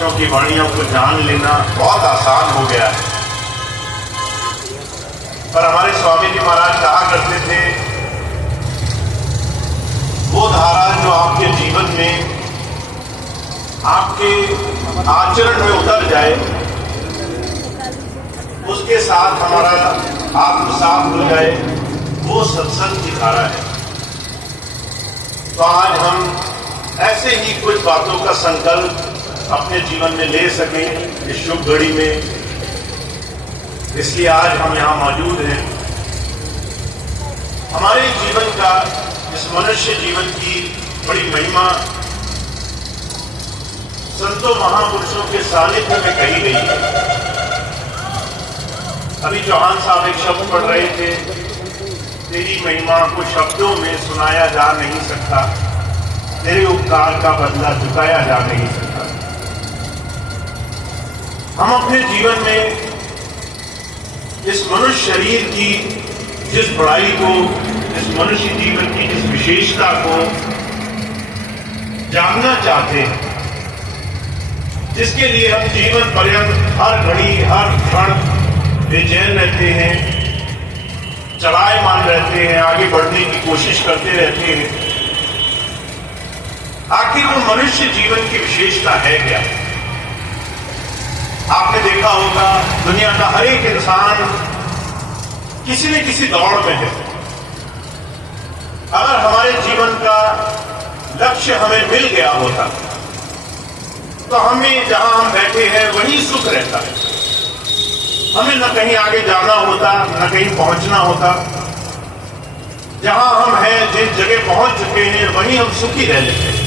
महापुरुषों की वाणियों को जान लेना बहुत आसान हो गया है। पर हमारे स्वामी जी महाराज कहा करते थे, वो धारा जो आपके जीवन में, आपके आचरण में उतर जाए, उसके साथ हमारा आत्मसात हो जाए, वो सत्संग की धारा है। तो आज हम ऐसे ही कुछ बातों का संकल्प अपने जीवन में ले सकें इस शुभ घड़ी में, इसलिए आज हम यहाँ मौजूद हैं। हमारे जीवन का, इस मनुष्य जीवन की बड़ी महिमा संतों महापुरुषों के सानिध्य में कही गई है। अभी चौहान साहब एक शब्द पढ़ रहे थे, तेरी महिमा को शब्दों में सुनाया जा नहीं सकता, तेरे उपकार का बदला चुकाया जा नहीं सकता। हम अपने जीवन में इस मनुष्य शरीर की जिस बड़ाई को, इस मनुष्य जीवन की जिस विशेषता को जानना चाहते हैं, जिसके लिए हम जीवन पर्यंत हर घड़ी हर क्षण बेचैन रहते हैं, चलायमान रहते हैं, आगे बढ़ने की कोशिश करते रहते हैं, आखिर वो मनुष्य जीवन की विशेषता है क्या? आपने देखा होगा दुनिया का हर एक इंसान किसी न किसी दौड़ में है। अगर हमारे जीवन का लक्ष्य हमें मिल गया होता तो हमें जहां हम बैठे हैं वहीं सुख रहता है। हमें न कहीं आगे जाना होता, न कहीं पहुंचना होता। जहां हम हैं, जिस जगह पहुंच चुके हैं, वहीं हम सुखी रह लेते हैं।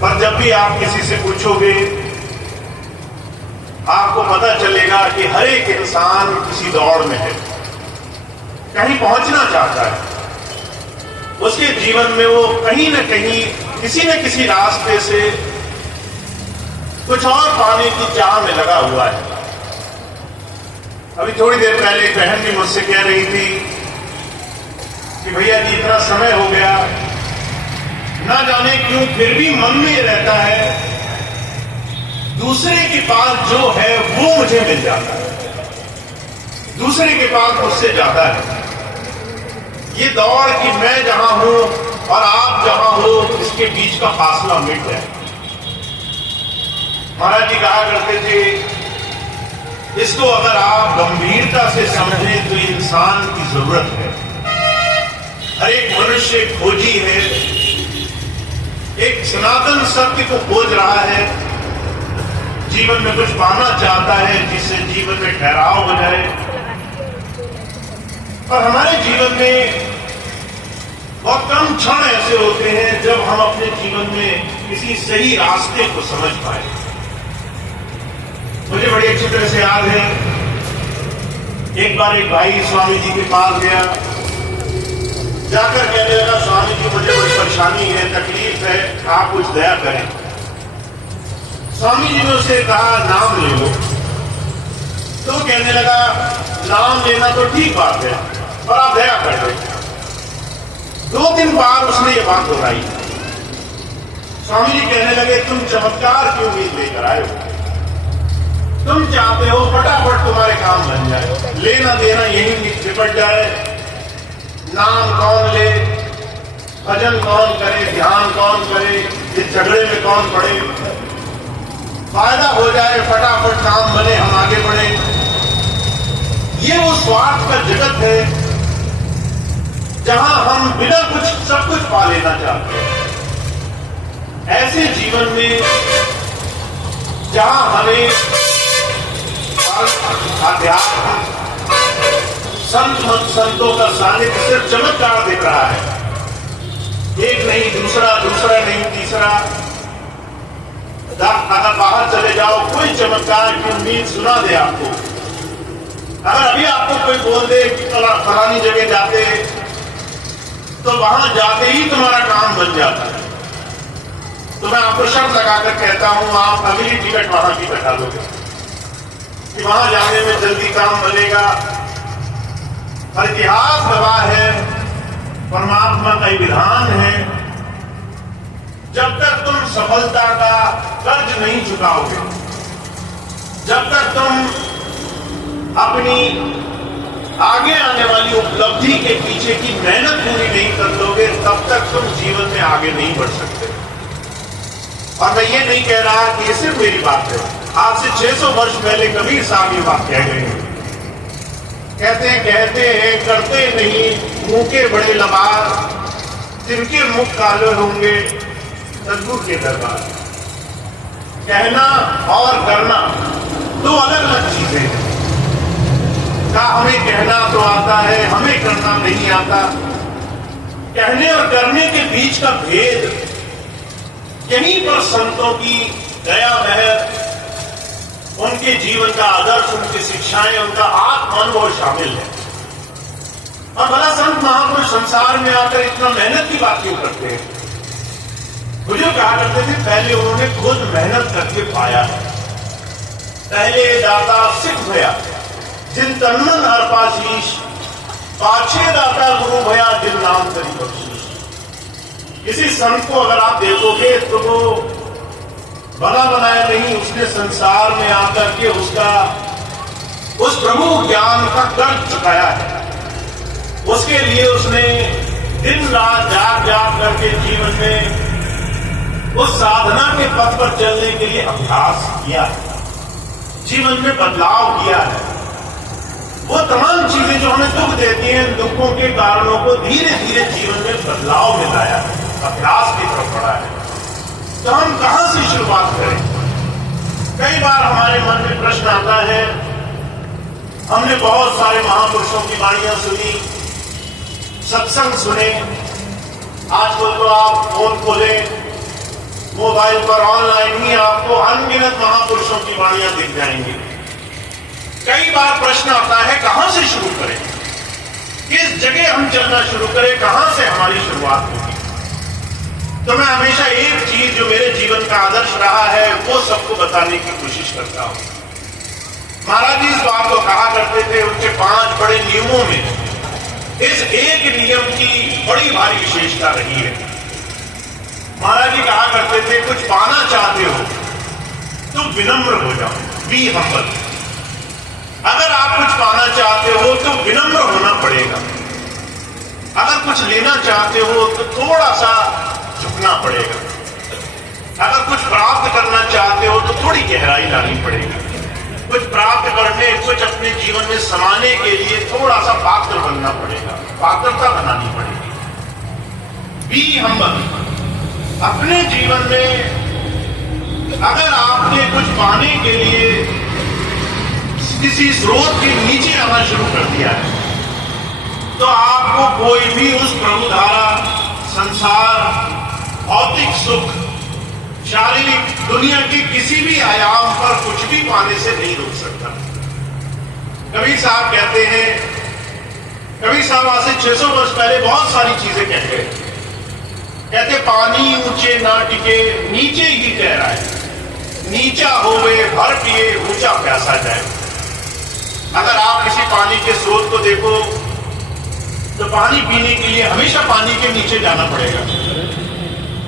पर जब भी आप किसी से पूछोगे, आपको पता चलेगा कि हर एक इंसान किसी दौड़ में है, कहीं पहुंचना चाहता है। उसके जीवन में वो कहीं न कहीं किसी न किसी रास्ते से कुछ और पाने की चाह में लगा हुआ है। अभी थोड़ी देर पहले एक बहन भी मुझसे कह रही थी कि भैया जी इतना समय हो गया, ना जाने क्यों फिर भी मन में ये रहता है दूसरे के पास जो है वो मुझे मिल जाता है, दूसरे के पास मुझसे ज्यादा है। ये दौड़ कि मैं जहां हूं और आप जहां हो, इसके बीच का फासला मिट जाए। महाराज जी कहा करते थे, इसको अगर आप गंभीरता से समझें तो इंसान की जरूरत है। हर एक मनुष्य खोजी है, एक सनातन सत्य को खोज रहा है, जीवन में कुछ पाना चाहता है जिससे जीवन में ठहराव हो जाए। और हमारे जीवन में बहुत कम क्षण ऐसे होते हैं जब हम अपने जीवन में किसी सही रास्ते को समझ पाए। मुझे बड़ी अच्छी तरह से याद है, एक बार एक भाई स्वामी जी के पास गया, जाकर कहने लगा, स्वामी जी मुझे बड़ी परेशानी है, तकलीफ है, आप कुछ दया करें। स्वामी जी ने उसे कहा, नाम ले लो। तो कहने लगा, नाम लेना तो ठीक बात है, पर आप दया कर दो। 2 दिन बाद उसने ये बात दोहराई। स्वामी जी कहने लगे, तुम चमत्कार की उम्मीद लेकर आए हो, तुम चाहते हो फटाफट तुम्हारे काम बन जाए, लेना देना यही निपट जाए, नाम कौन ले, भजन कौन करे, ध्यान कौन करे, इस झगड़े में कौन पड़े, फायदा हो जाए, फटाफट काम बने, हम आगे बढ़े। ये वो स्वार्थ का जगत है जहां हम बिना कुछ सब कुछ पा लेना चाहते हैं। ऐसे जीवन में जहां हमें अध्यात्म संतों का सानिध्य सिर्फ चमत्कार दिख रहा है, एक नहीं दूसरा, दूसरा नहीं तीसरा। अगर बाहर चले जाओ, कोई चमत्कार की उम्मीद सुना दे आपको। अगर अभी आपको कोई बोल दे कि फलानी जगह जाते, तो वहां जाते ही तुम्हारा काम बन जाता है। तो मैं आपको शर्त लगाकर कहता हूं, आप अगली टिकट वहां की कटा लोगे कि वहां जाने में जल्दी काम बनेगा। पर इतिहास गवाह है, परमात्मा का विधान है, जब तक तुम सफलता का कर्ज नहीं चुकाओगे, जब तक तुम अपनी आगे आने वाली उपलब्धि के पीछे की मेहनत पूरी नहीं कर लोगे, तब तक तुम जीवन में आगे नहीं बढ़ सकते। और मैं ये नहीं कह रहा कि ये सिर्फ मेरी बात है, आज से 600 वर्ष पहले कबीर साहब ये बात कह गए हैं। कहते हैं करते नहीं मुंह के बड़े लबार, जिनके मुख काले होंगे सद्गुरु के दरबार। कहना और करना दो अलग अलग चीजें हैं। का हमें कहना तो आता है, हमें करना नहीं आता। कहने और करने के बीच का भेद, यहीं पर संतों की दया महर, उनके जीवन का आदर्श, उनकी शिक्षाएं, उनका आत्मानुभव शामिल है। और भला संत महापुरुष संसार में आकर इतना मेहनत की बात क्यों करते हैं? मुझे कहा करते थे, पहले उन्होंने खुद मेहनत करके पाया है। पहले दाता सिख भया जिन तन्मन अर्पा शीश, पाछे दाता गुरु भया जिन नाम करी बख्शीश। किसी संत को अगर आप देखोगे तो वो बना बनाया नहीं, उसने संसार में आकर के उस प्रभु ज्ञान का कर्ज चुकाया है। उसके लिए उसने दिन रात जाग करके जीवन में उस साधना के पथ पर चलने के लिए अभ्यास किया है, जीवन में बदलाव किया है। वो तमाम चीजें जो हमें दुख देती हैं, दुखों के कारणों को धीरे धीरे जीवन में बदलाव में लाया है, अभ्यास की तरफ बढ़ा है। तो हम कहां से शुरुआत करें? कई बार हमारे मन में प्रश्न आता है, हमने बहुत सारे महापुरुषों की वाणियां सुनी, सत्संग सुने, आजकल तो आप फोन खोले, मोबाइल पर ऑनलाइन ही आपको अनगिनत महापुरुषों की वाणियां दिख जाएंगी। कई बार प्रश्न आता है, कहां से शुरू करें? किस जगह हम चलना शुरू करें? कहां से हमारी शुरुआत होगी? तो मैं हमेशा एक चीज जो मेरे जीवन का आदर्श रहा है, वो सबको बताने की कोशिश करता हूं। महाराज जी इस बात को कहा करते थे, उनके 5 बड़े नियमों में इस एक नियम की बड़ी भारी विशेषता रही है। महाराज जी कहा करते थे, कुछ पाना चाहते हो तो विनम्र हो जाओ, बी हम्बल। अगर आप कुछ पाना चाहते हो तो विनम्र होना पड़ेगा। अगर कुछ लेना चाहते हो तो थोड़ा सा झुकना पड़ेगा। अगर कुछ प्राप्त करना चाहते हो तो थोड़ी गहराई लानी पड़ेगी। कुछ प्राप्त करने, कुछ अपने जीवन में समाने के लिए थोड़ा सा पात्र बनना पड़ेगा, पात्रता बनानी पड़ेगी। Be humble. अपने जीवन में अगर आपने कुछ पाने के लिए किसी स्रोत के नीचे आना शुरू कर दिया है, तो आपको कोई भी उस प्रभुधारा, संसार, भौतिक सुख, शारीरिक दुनिया की किसी भी आयाम पर कुछ भी पाने से नहीं रोक सकता। कबीर साहब कहते हैं, कबीर साहब आज से 600 वर्ष पहले बहुत सारी चीजें कहते हैं। कहते पानी ऊंचे ना टिके, नीचे ही कह रहा है, नीचा होवे भर पिए, ऊंचा प्यासा जाए। अगर आप किसी पानी के स्रोत को देखो तो पानी पीने के लिए हमेशा पानी के नीचे जाना पड़ेगा।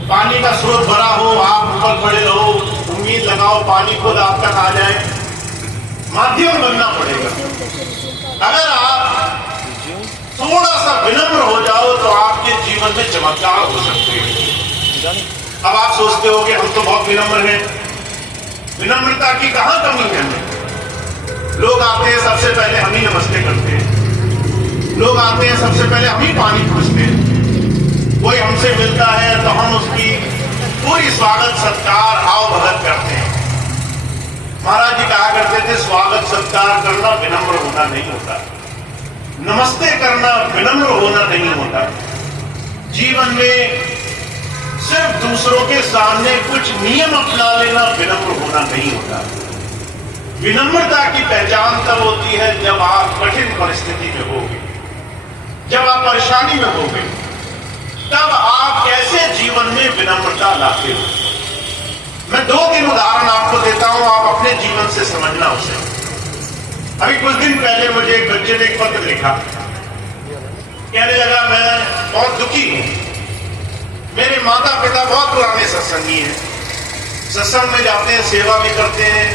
पानी का स्रोत भरा हो, आप ऊपर खड़े रहो, उम्मीद लगाओ पानी खुद आप तक आ जाए, माध्यम बनना पड़ेगा। अगर आप थोड़ा सा विनम्र हो जाओ तो आपके जीवन में चमत्कार हो सकते हैं। अब आप सोचते हो कि हम तो बहुत विनम्र हैं, विनम्रता की कहां कमी है? लोग आते हैं सबसे पहले हम ही नमस्ते करते हैं, लोग आते हैं सबसे पहले हम ही पानी पूछते हैं। कोई हमसे मिलता है तो हम उसकी पूरी स्वागत सत्कार आओ भगत करते हैं। महाराज जी कहा करते थे, स्वागत सत्कार करना विनम्र होना नहीं होता, नमस्ते करना विनम्र होना नहीं होता। जीवन में सिर्फ दूसरों के सामने कुछ नियम अपना लेना विनम्र होना नहीं होता। विनम्रता की पहचान तब होती है जब आप कठिन परिस्थिति में होगे, जब आप परेशानी में होगे, तब आप कैसे जीवन में विनम्रता लाते हो। मैं 2-3 उदाहरण आपको देता हूं, आप अपने जीवन से समझना उसे। अभी कुछ दिन पहले मुझे एक बच्चे ने एक पत्र लिखा, कहने लगा मैं बहुत दुखी हूं, मेरे माता पिता बहुत पुराने सत्संगी हैं, सत्संग में जाते हैं, सेवा भी करते हैं।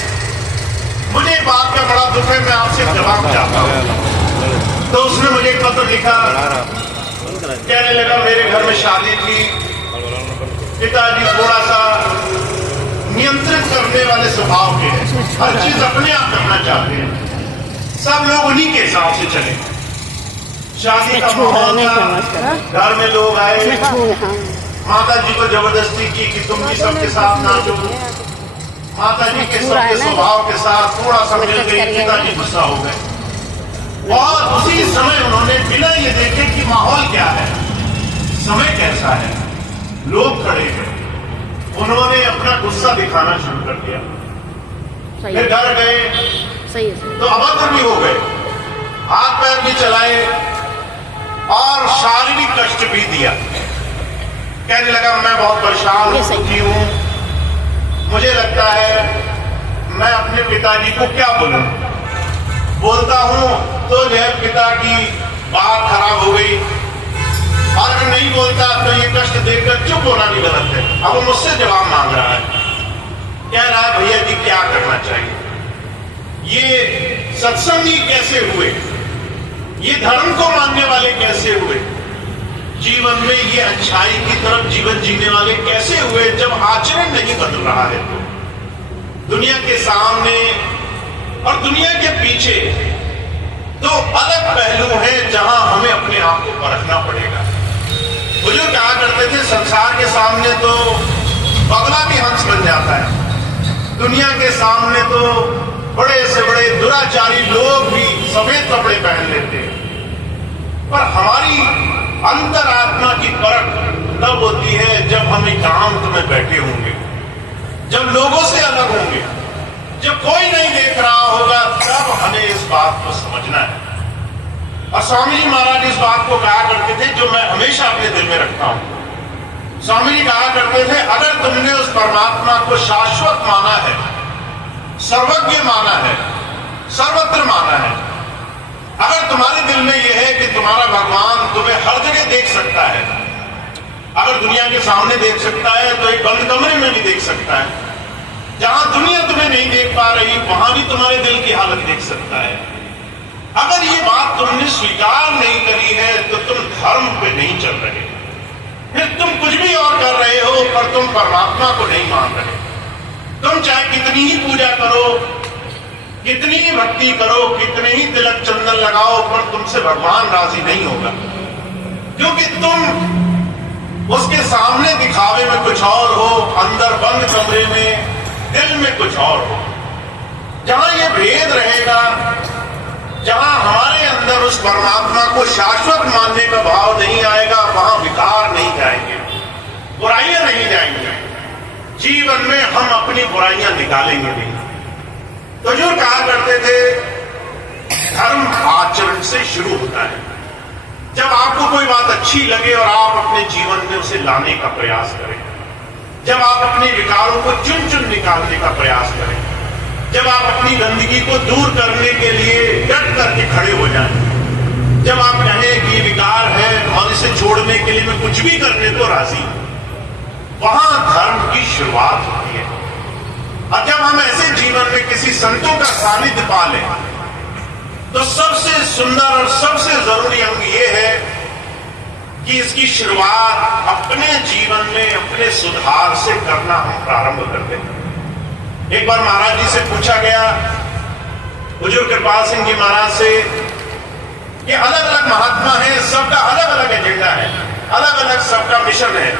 मुझे एक बात का बड़ा दुख है, मैं आपसे जवाब चाहता हूं। तो उसने मुझे एक पत्र लिखा, कहने लगा मेरे घर में शादी थी, पिताजी थोड़ा सा नियंत्रित करने वाले स्वभाव के हैं, हर चीज अपने आप करना चाहते हैं, सब लोग उन्हीं के हिसाब से चले। शादी का माहौल था, घर में लोग आए, माता जी को जबरदस्ती की कि तुम भी सबके साथ नाचो। माता जी के सबके स्वभाव के साथ थोड़ा सा मिल गई, पिताजी गुस्सा हो गए और उसी समय उन्होंने बिना ये देखे कि माहौल क्या है, समय कैसा है, लोग खड़े हैं, उन्होंने अपना गुस्सा दिखाना शुरू कर दिया। फिर घर गए तो अभद्र भी हो गए, हाथ पैर भी चलाए और शारीरिक कष्ट भी दिया। कहने लगा मैं बहुत परेशान हो चुकी हूं, मुझे लगता है मैं अपने पिताजी को क्या बोलूं, बोलता हूं तो जो है पिता की बात खराब हो गई, और अगर नहीं बोलता तो ये कष्ट देकर चुप होना भी गलत है। अब वो मुझसे जवाब मांग रहा है, कह रहा है भैया जी क्या करना चाहिए, ये सत्संगी कैसे हुए, ये धर्म को मानने वाले कैसे हुए, जीवन में ये अच्छाई की तरफ जीवन जीने वाले कैसे हुए जब आचरण नहीं बदल रहा है। तो दुनिया के सामने और दुनिया के पीछे दो अलग पहलू हैं जहां हमें अपने आप को परखना पड़ेगा। बुजुर्ग कहा करते थे संसार के सामने तो बगला भी हंस बन जाता है, दुनिया के सामने तो बड़े से बड़े दुराचारी लोग भी सफेद कपड़े पहन लेते हैं, पर हमारी अंतरात्मा की परख तब होती है जब हम एकांत में बैठे होंगे, जब लोगों से अलग होंगे, जब कोई नहीं देख रहा होगा, तब हमें इस बात को समझना है। और स्वामी जी महाराज इस बात को कहा करते थे जो मैं हमेशा अपने दिल में रखता हूं। स्वामी जी कहा करते थे अगर तुमने उस परमात्मा को शाश्वत माना है, सर्वज्ञ माना है, सर्वत्र माना है, अगर तुम्हारे दिल में यह है कि तुम्हारा भगवान तुम्हें हर जगह देख सकता है, अगर दुनिया के सामने देख सकता है तो एक बंद कमरे में भी देख सकता है, जहां दुनिया तुम्हें नहीं देख पा रही वहां भी तुम्हारे दिल की हालत देख सकता है, अगर ये बात तुमने स्वीकार नहीं करी है तो तुम धर्म पे नहीं चल रहे, फिर तुम कुछ भी और कर रहे हो पर तुम परमात्मा को नहीं मान रहे। तुम चाहे कितनी ही पूजा करो, कितनी ही भक्ति करो, कितने ही तिलक चंदन लगाओ, पर तुमसे भगवान राजी नहीं होगा, क्योंकि तुम उसके सामने दिखावे में कुछ और हो, अंदर बंद कमरे में दिल में कुछ और हो। जहां ये भेद रहेगा, जहां हमारे अंदर उस परमात्मा को शाश्वत मानने का भाव नहीं आएगा, वहां विकार नहीं जाएंगे, बुराइयां नहीं जाएंगे, जीवन में हम अपनी बुराइयां निकालेंगे नहीं। तो जो कहा करते थे धर्म आचरण से शुरू होता है। जब आपको कोई बात अच्छी लगे और आप अपने जीवन में उसे लाने का प्रयास करें, जब आप अपने विकारों को चुन चुन निकालने का प्रयास करें, जब आप अपनी गंदगी को दूर करने के लिए डट करके खड़े हो जाएं, जब आप कहें कि ये विकार है और इसे छोड़ने के लिए मैं कुछ भी करने को राजी हूं, वहां धर्म की शुरुआत होती है। और जब हम ऐसे जीवन में किसी संतों का सानिध्य पा लें तो सबसे सुंदर और सबसे जरूरी अंग ये है कि इसकी शुरुआत अपने जीवन में अपने सुधार से करना हम प्रारंभ कर दें। एक बार महाराज जी से पूछा गया, बुजुर्ग कृपाल सिंह जी महाराज से, कि अलग अलग महात्मा है, सबका अलग अलग एजेंडा है, अलग अलग सबका मिशन है।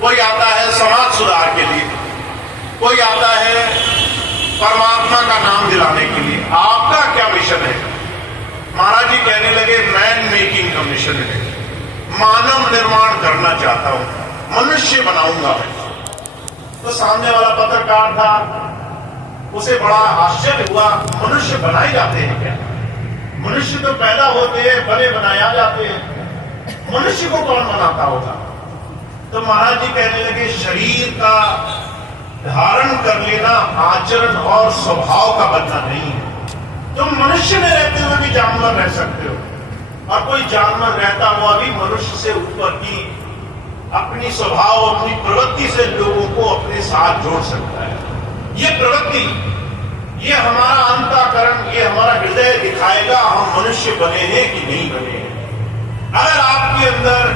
कोई आता है समाज सुधार के लिए, कोई आता है परमात्मा का नाम दिलाने के लिए, आपका क्या मिशन है? महाराज जी कहने लगे मैन मेकिंग का मिशन है, मानव निर्माण करना चाहता हूं, मनुष्य बनाऊंगा मैं। तो सामने वाला पत्रकार था, उसे बड़ा आश्चर्य हुआ, मनुष्य बनाए जाते हैं क्या? मनुष्य तो पैदा होते हैं, बने बनाया जाते हैं, मनुष्य को कौन बनाता होगा? तो महाराज जी कहने लगे शरीर का धारण कर लेना आचरण और स्वभाव का बदला नहीं है। तुम मनुष्य में रहते हुए भी जानवर रह सकते हो, और कोई जानवर रहता हुआ भी मनुष्य से ऊपर की अपनी स्वभाव, अपनी प्रवृत्ति से लोगों को अपने साथ जोड़ सकता है। ये प्रवृत्ति, ये हमारा अंतःकरण, ये हमारा हृदय दिखाएगा हम मनुष्य बने हैं कि नहीं बने हैं। अगर आपके अंदर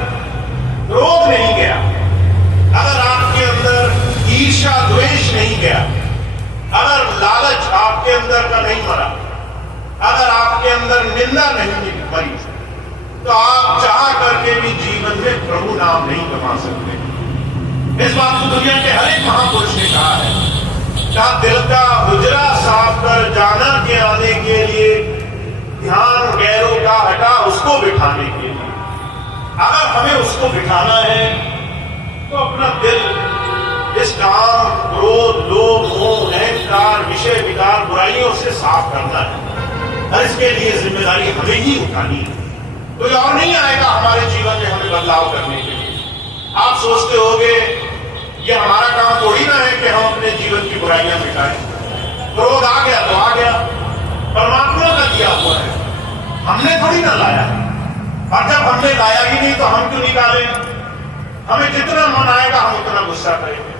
क्रोध नहीं गया, अगर आपके अंदर ईर्ष्या द्वेष नहीं गया, अगर लालच आपके अंदर का नहीं मरा, अगर आपके अंदर निंदा नहीं मरी, तो आप चाह करके भी जीवन में प्रभु नाम नहीं कमा सकते। इस बात को दुनिया के हर एक महापुरुष ने कहा है। क्या दिल का हुजरा साफ कर जाना के आने के लिए, ध्यान गैरों का हटा उसको बिठाने के लिए। अगर हमें उसको बिठाना है तो अपना दिल इस काम, क्रोध, लोभ, मोह, अहंकार, विषय विकार, बुराइयों से साफ करना है। और इसके लिए जिम्मेदारी हमें ही उठानी है। कोई और नहीं आएगा हमारे जीवन में हमें बदलाव करने के लिए। आप सोचते होंगे ये हमारा काम थोड़ी ना है कि हम अपने जीवन की बुराइयां मिटाएं। क्रोध आ गया तो आ गया, परमात्मा का दिया हुआ है, हमने थोड़ी ना लाया है। और जब हमने लाया ही नहीं तो हम क्यों निकालें? हमें जितना मन आएगा हम उतना गुस्सा करेंगे।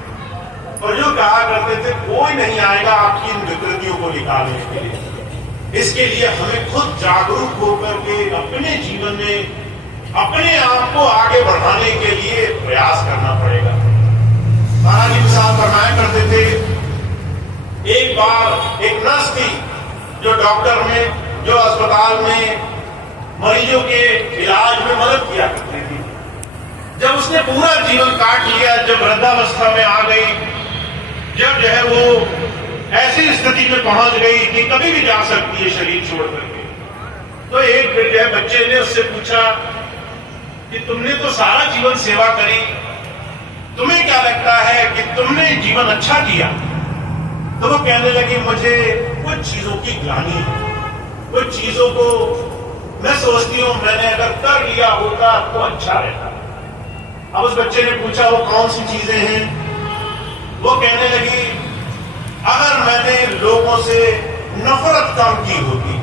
और जो कहा करते थे कोई नहीं आएगा आपकी इन विकृतियों को निकालने के लिए। इसके लिए हमें खुद जागरूक होकर के अपने जीवन में अपने आप को आगे बढ़ाने के लिए प्रयास करना पड़ेगा। महाराज जी मिसाल फरमाया करते थे, एक बार एक नर्स थी जो डॉक्टर में, जो अस्पताल में मरीजों के इलाज में मदद किया करती थी। जब उसने पूरा जीवन काट लिया, जब वृद्धावस्था में आ गई, जब जो है वो ऐसी स्थिति में पहुंच गई कि कभी भी जा सकती है शरीर छोड़ करके, तो एक जो है बच्चे ने उससे पूछा कि तुमने तो सारा जीवन सेवा करी, तुम्हें क्या लगता है कि तुमने जीवन अच्छा किया? तो वो कहने लगी मुझे कुछ चीजों की ग्लानि है, कुछ चीजों को मैं सोचती हूं मैंने अगर कर लिया होता तो अच्छा रहता। अब उस बच्चे ने पूछा वो कौन सी चीजें हैं? वो कहने लगी अगर मैंने लोगों से नफरत कम की होती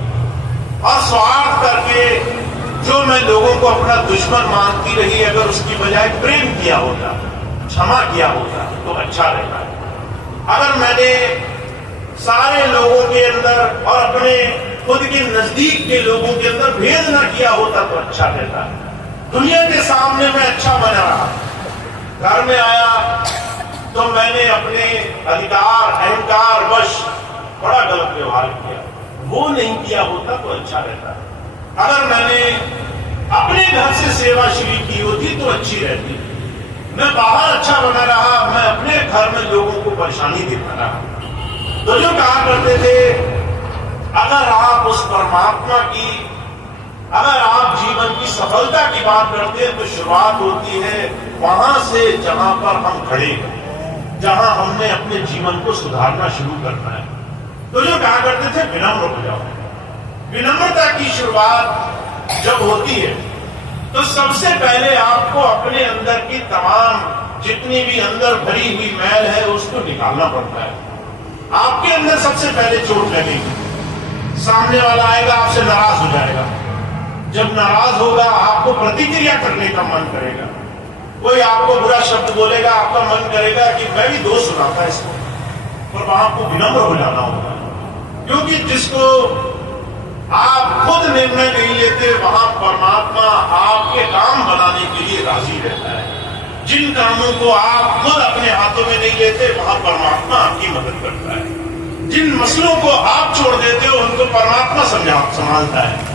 और स्वार्थ करके जो मैं लोगों को अपना दुश्मन मानती रही, अगर उसकी बजाय प्रेम किया होता, क्षमा किया होता तो अच्छा रहता। अगर मैंने सारे लोगों के अंदर और अपने खुद के नजदीक के लोगों के अंदर भेद न किया होता तो अच्छा रहता। दुनिया के सामने मैं अच्छा बना रहा, घर में आया तो मैंने अपने अधिकार अहंकार वश बड़ा गलत व्यवहार किया, वो नहीं किया होता तो अच्छा रहता। अगर मैंने अपने घर से सेवा शुरू की होती तो अच्छी रहती। मैं बाहर अच्छा बना रहा, मैं अपने घर में लोगों को परेशानी देता रहा। तो जो कहा करते थे अगर आप उस परमात्मा की, अगर आप जीवन की सफलता की बात करते हैं तो शुरुआत होती है वहां से जहां पर हम खड़े हैं, जहां हमने अपने जीवन को सुधारना शुरू करना है। तो जो कहा करते थे विनम्र हो जाओ। विनम्रता की शुरुआत जब होती है तो सबसे पहले आपको अपने अंदर की तमाम जितनी भी अंदर भरी हुई मैल है उसको निकालना पड़ता है। आपके अंदर सबसे पहले चोट लगेगी, सामने वाला आएगा आपसे नाराज हो जाएगा। जब नाराज होगा आपको प्रतिक्रिया करने का मन करेगा, कोई आपको बुरा शब्द बोलेगा, आपका मन करेगा कि मैं भी दोष सुनाता इसको, पर वहां आपको विनम्र हो जाना होगा। क्योंकि जिसको आप खुद निर्णय नहीं लेते वहां परमात्मा आपके काम बनाने के लिए राजी रहता है। जिन कामों को आप खुद अपने हाथों में नहीं लेते वहां परमात्मा आपकी मदद करता है। जिन मसलों को आप छोड़ देते हो उनको परमात्मा संभालता है।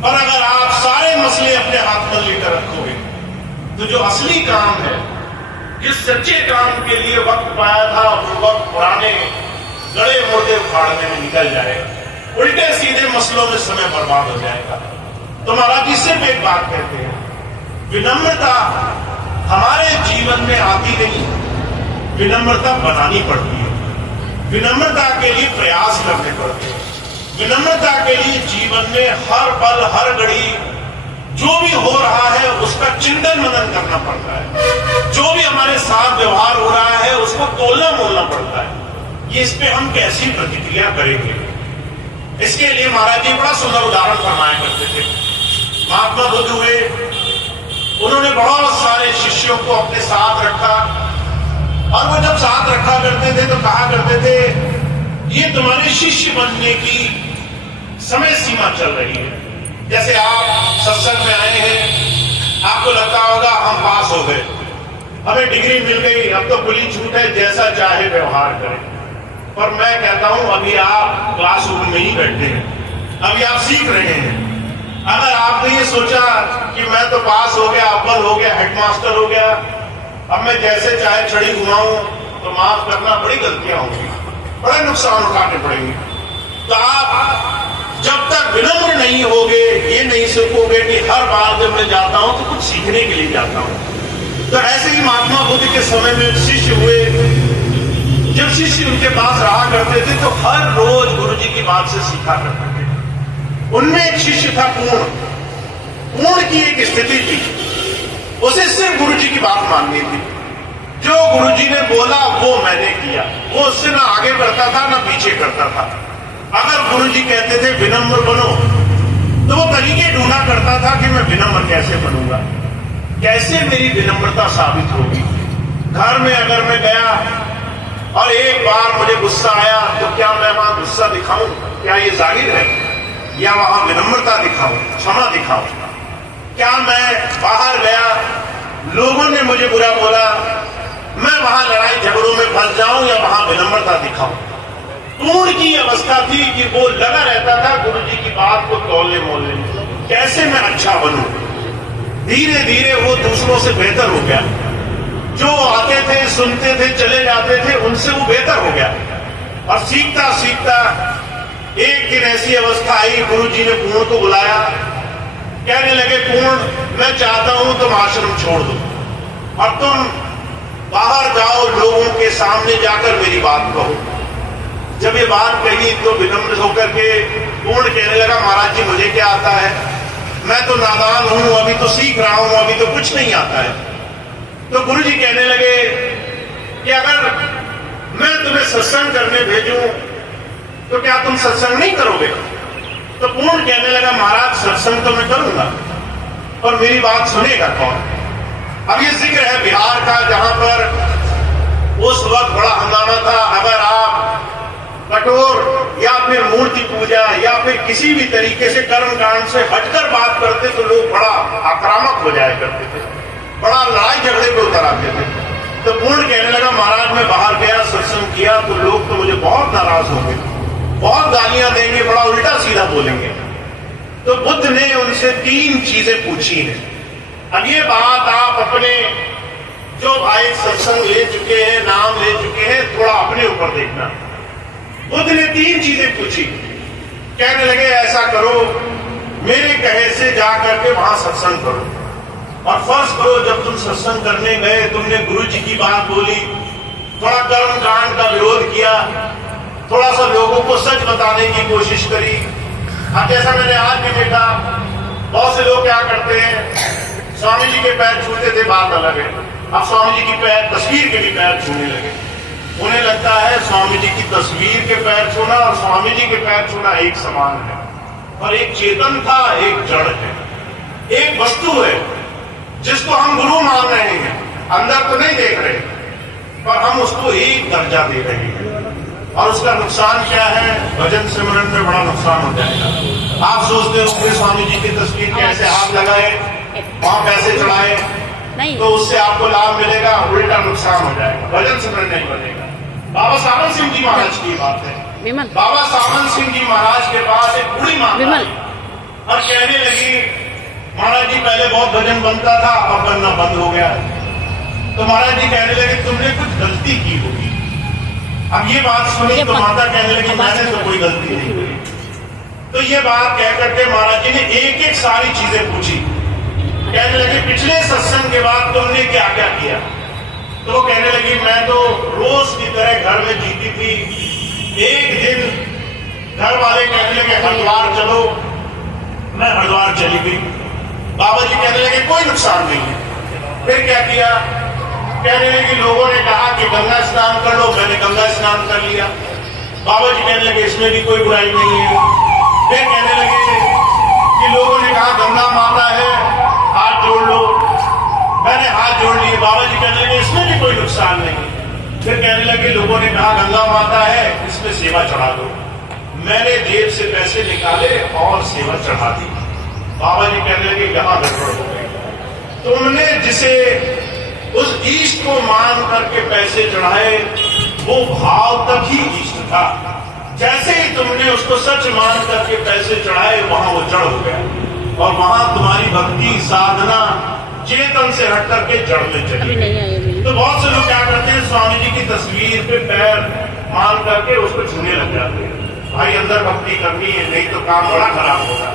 और अगर आप सारे मसले अपने हाथ में लेकर रखोगे तो जो असली काम है, जिस सच्चे काम के लिए वक्त पाया था वो वक्त पुराने गड़े मुर्दे उखाड़ने में निकल जाएगा, उल्टे सीधे मसलों में समय बर्बाद हो जाएगा। तो महाराज जी सिर्फ एक बात कहते हैं, विनम्रता हमारे जीवन में आती नहीं, विनम्रता बनानी पड़ती है। विनम्रता के लिए प्रयास करने पड़ते हैं। विनम्रता के लिए जीवन में हर पल हर घड़ी जो भी हो रहा है उसका चिंतन मनन करना पड़ता है। जो भी हमारे साथ व्यवहार हो रहा है उसको तोलना मोलना पड़ता है। ये इस पे हम कैसी प्रतिक्रिया करेंगे, इसके लिए महाराज जी बड़ा सुंदर उदाहरण फरमाया करते थे। महात्मा बुद्ध हुए, उन्होंने बहुत सारे शिष्यों को अपने साथ रखा, और वो जब साथ रखा करते थे तो कहा करते थे, ये तुम्हारे शिष्य बनने की समय सीमा चल रही है। जैसे आप सत्संग में आए हैं, आपको लगता होगा हम पास हो गए, हमें डिग्री मिल गई, अब तो खुली छूट है, जैसा चाहे व्यवहार करें। पर मैं कहता हूं अभी आप क्लासरूम में ही बैठे हैं, अभी आप सीख रहे हैं। अगर आपने ये सोचा कि मैं तो पास हो गया, अव्वल हो गया, हेडमास्टर हो गया, अब मैं जैसे चाहे छड़ी घुमाऊं, तो माफ करना, बड़ी गलतियां होंगी, बड़े नुकसान उठाने पड़ेंगे। तो आप जब तक विनम्र नहीं होगे, ये नहीं सीखोगे कि हर बार जब मैं जाता हूं तो कुछ सीखने के लिए जाता हूं। तो ऐसे ही महात्मा बुद्ध के समय में शिष्य हुए, जब शिष्य उनके पास रहा करते थे तो हर रोज गुरु जी की बात से सीखा करते थे। उनमें एक शिष्य था पूर्ण, पूर्ण की एक स्थिति थी, उसे सिर्फ गुरु जी की बात माननी थी। जो गुरु जी ने बोला वो मैंने किया, वो उससे ना आगे बढ़ता था ना पीछे करता था। अगर गुरु जी कहते थे विनम्र बनो, तो वो तरीके ढूंढा करता था कि मैं विनम्र कैसे बनूंगा, कैसे मेरी विनम्रता साबित होगी। घर में अगर मैं गया और एक बार मुझे गुस्सा आया, तो क्या मैं वहां गुस्सा दिखाऊं, क्या ये जाहिर है, या वहां विनम्रता दिखाऊं, क्षमा दिखाऊं? क्या मैं बाहर गया, लोगों ने मुझे बुरा बोला, मैं वहां लड़ाई झगड़ों में फंस जाऊं या वहां विनम्रता दिखाऊं? पूर्ण की अवस्था थी कि वो लगा रहता था गुरु जी की बात को तोलने मोलने में, कैसे मैं अच्छा बनूं। धीरे धीरे वो दूसरों से बेहतर हो गया, जो आते थे सुनते थे चले जाते थे उनसे वो बेहतर हो गया। और सीखता सीखता एक दिन ऐसी अवस्था आई, गुरु जी ने पूर्ण को बुलाया, कहने लगे पूर्ण मैं चाहता हूं तुम आश्रम छोड़ दो और तुम बाहर जाओ, लोगों के सामने जाकर मेरी बात कहो। जब ये बात कही तो विनम्र होकर के पूर्ण कहने लगा, महाराज जी मुझे क्या आता है, मैं तो नादान हूं, अभी तो सीख रहा हूं, अभी तो कुछ नहीं आता है। तो गुरु जी कहने लगे कि अगर मैं तुम्हें सत्संग करने भेजूं तो क्या तुम सत्संग नहीं करोगे? तो पूर्ण कहने लगा, महाराज सत्संग तो मैं करूंगा, पर मेरी बात सुनेगा कौन? अब ये जिक्र है बिहार का, जहां पर उस वक्त बड़ा हंगामा था। अगर आप कठोर या फिर मूर्ति पूजा या फिर किसी भी तरीके से कर्म कांड से हटकर बात करते तो लोग बड़ा आक्रामक हो जाया करते थे, बड़ा लड़ाई झगड़े पे उतर आते थे। तो पूर्ण कहने लगा, महाराज मैं बाहर गया, सत्संग किया तो लोग तो मुझे बहुत नाराज होंगे, बहुत गालियां देंगे, बड़ा उल्टा सीधा बोलेंगे। तो बुद्ध ने उनसे 3 चीजें पूछी हैं। अब ये बात आप अपने जो भाई सत्संग ले चुके हैं, नाम ले चुके हैं, थोड़ा अपने ऊपर देखना। बुद्ध ने 3 चीजें पूछी, कहने लगे ऐसा करो, मेरे कहे से जाकर के वहां सत्संग करो, और फर्ज करो जब तुम सत्संग करने गए तुमने गुरु जी की बात बोली, थोड़ा कर्म कांड का विरोध किया, थोड़ा सा लोगों को सच बताने की कोशिश करी। अब जैसा मैंने आज भी देखा, बहुत से लोग क्या करते हैं, स्वामी जी के पैर छूते थे, बात अलग है, अब स्वामी जी की पैर तस्वीर के भी पैर छूने लगे। उन्हें लगता है स्वामी जी की तस्वीर के पैर छूना और स्वामी जी के पैर छूना एक समान है, और एक चेतन था, एक जड़ है, एक वस्तु है जिसको हम गुरु मान रहे हैं, अंदर तो नहीं देख रहे, पर हम उसको एक दर्जा दे रहे हैं। और उसका नुकसान क्या है? भजन सिमरन में बड़ा नुकसान हो जाएगा। आप सोचते हो स्वामी जी की तस्वीर कैसे हाथ लगाए, वहां पैसे चढ़ाए, तो उससे आपको लाभ मिलेगा, उल्टा नुकसान हो जाएगा, भजन सिमरन नहीं बनेगा। बाबा सावन सिंह जी महाराज की बात है। बाबा सावन सिंह जी महाराज के पास एक बूढ़ी माँ आई और कहने लगी, महाराज जी पहले बहुत भजन बनता था, अब बनना बंद हो गया। तो महाराज जी कहने लगे तुमने कुछ गलती की होगी। अब ये बात सुनी तो माता कहने लगी मैंने तो कोई गलती नहीं की। तो ये बात कह करके महाराज जी ने एक एक सारी चीजें पूछी। कहने लगे पिछले सत्संग के बाद तुमने क्या क्या किया? तो वो कहने लगी मैं तो रोज की तरह घर में जीती थी। एक दिन घर वाले कहने लगे हरिद्वार चलो, मैं हरिद्वार चली गई। बाबा जी कहने लगे कोई नुकसान नहीं है। फिर क्या किया? कहने लगे लोगों ने कहा कि गंगा स्नान कर लो, मैंने गंगा स्नान कर लिया। बाबा जी कहने लगे इसमें भी कोई बुराई नहीं है। फिर कहने लगे कि लोगों ने कहा गंगा माता है, हाथ जोड़ लो, मैंने हाथ जोड़ लिए। बाबा जी कहने लगे इसमें भी कोई नुकसान नहीं। फिर कहने लगे लोगों ने कहा गंगा माता है, इसमें सेवा चढ़ा दो। मैंने जेब से पैसे निकाले और सेवा चढ़ा दी। बाबा जी कहने लगे यहां गड़बड़ हो गई। तुमने जिसे उस इष्ट को मान करके पैसे चढ़ाए वो भाव तक ही इष्ट था। जैसे ही तुमने उसको सच मान करके पैसे चढ़ाए वहां वो जड़ हो गया और वहां तुम्हारी भक्ति साधना चेतन से हट करके जड़ में चली गई। तो बहुत से लोग क्या करते हैं, स्वामी जी की तस्वीर पे पैर मान करके उसको छूने लग जाते हैं। भाई अंदर भक्ति करनी है, नहीं तो काम बड़ा खराब होगा।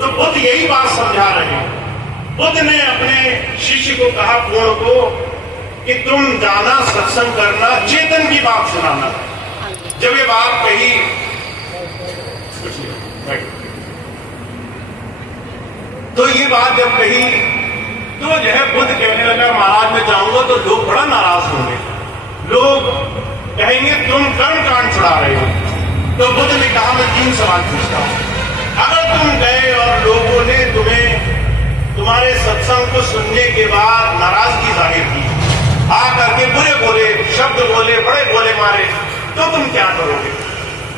तो बुद्ध यही बात समझा रहे हैं। बुद्ध ने अपने शिष्य को कहा, पूर्ण को, कि तुम जाना सत्संग करना, चेतन की बात सुनाना। जब ये बात कही तो ये बात जब कही तो जो है बुद्ध कहने लगा महाराज मैं जाऊंगा तो लोग बड़ा नाराज होंगे, लोग कहेंगे तुम कर्म कांड छुड़ा रहे हो। तो बुद्ध ने कहा मैं 3 सवाल पूछता हूं। अगर तुम गए और लोगों ने तुम्हें तुम्हारे सत्संग को सुनने के बाद नाराजगी जाहिर की, आ करके बुरे बोले, शब्द बोले, बड़े बोले मारे, तो तुम क्या करोगे?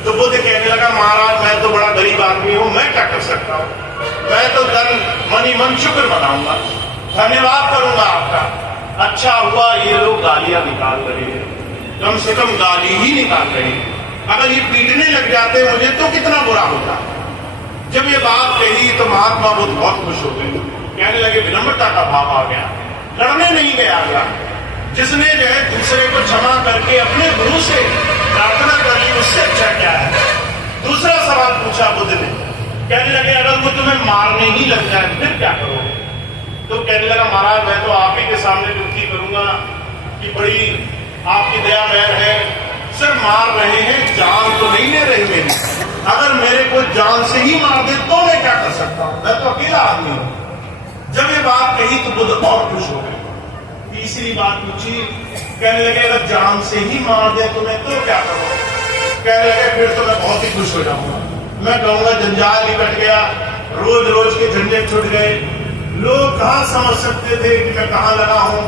तो बुद्ध कहने लगा महाराज मैं तो बड़ा गरीब आदमी हूं, मैं क्या कर सकता हूं? मैं तो मनी मन शुक्र मनाऊंगा, धन्यवाद करूंगा आपका। अच्छा हुआ ये लोग गालियां निकाल रहे हैं, कम से कम गाली ही निकाल रहे हैं। अगर ये पीटने लग जाते मुझे तो कितना बुरा होता। जब ये बात कही तो महात्मा बुद्ध बहुत खुश हो गए। कहने लगे विनम्रता का भाव आ गया, लड़ने नहीं गया। जिसने जो है दूसरे को क्षमा करके अपने गुरु से प्रार्थना कर ली उससे अच्छा क्या है। दूसरा सवाल पूछा बुद्ध ने। कहने लगे अगर वो तुम्हें मारने ही लग जाए फिर क्या करोगे? तो कहने लगा महाराज मैं तो आप ही के सामने विनती करूंगा कि बड़ी आपकी दया मेहर है, सर मार रहे हैं, जान तो नहीं ले रहे मेरी। अगर मेरे को जान से ही मार दे तो मैं क्या कर सकता हूं, मैं तो अकेला आदमी हूं। जब ये बात कही तो बुद्ध और खुश हो गए। तीसरी बात पूछी, कहने लगे अगर जान से ही मार दे तुम्हें तो क्या करोगे? कहने लगे फिर तो मैं बहुत ही खुश हो जाऊंगा। मैं कहूंगा जंजाल निकट गया, रोज रोज के झंझट छूट गए। लोग कहां समझ सकते थे कि मैं कहां लगा हूं।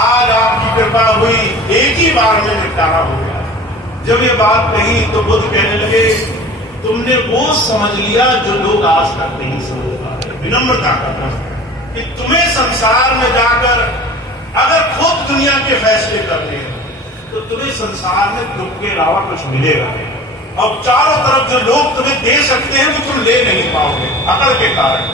आज आपकी कृपा हुई, एक ही बार में निपटारा हो गया। जब ये बात कही तो बुद्ध कहने लगे तुमने वो समझ लिया जो लोग आज तक नहीं समझ पा रहे। विनम्रता का कि तुम्हें संसार में जाकर अगर खुद दुनिया के फैसले करते हैं तो तुम्हें संसार में दुख के अलावा कुछ मिलेगा नहीं। और चारों तरफ जो लोग तुम्हें दे सकते हैं वो तुम ले नहीं पाओगे अकड़ के कारण।